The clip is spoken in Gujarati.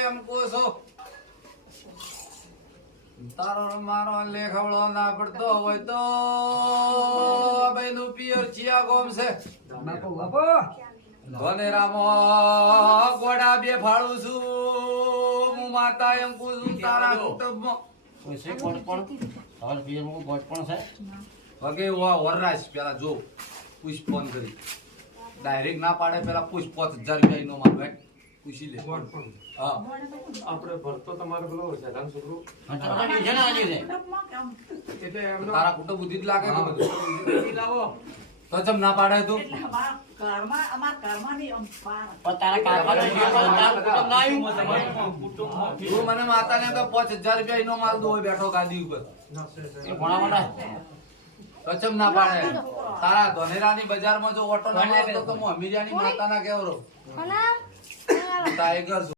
એમ કોસો તારો મારો લેખવડો ના પડતો હોય તો ભાઈ નું પિયર ચિયા ગોમ છે ધનેરામાં ગોડા બે ફાળું છું હું માતા એમ પૂછું તારા કુટુંબમાં વગે વરરાજ પેલા જો પૂછ ફોન કરી ડાયરેક્ટ ના પાડે પેલા પૂછ 5000 રૂપિયા નો માલ ભાઈ પૂછી લે હા આપણે ભરતો તમારે પેલો જલામ છોકરો એટલે એમનો તારા કુટુંબ બુદ્ધિ જ લાગે કે બધું લાવો તો જમ ના પાડે તું તું મને માતા ને 5000 રૂપિયા નો માલ દો બેઠો ગાદી ઉપર કચમ ના પાડે તારા ધનેરાની બજારમાં જો ઓટો ના મારતો તો હું અમીરિયાની માતાના કેવરો ટાઈગર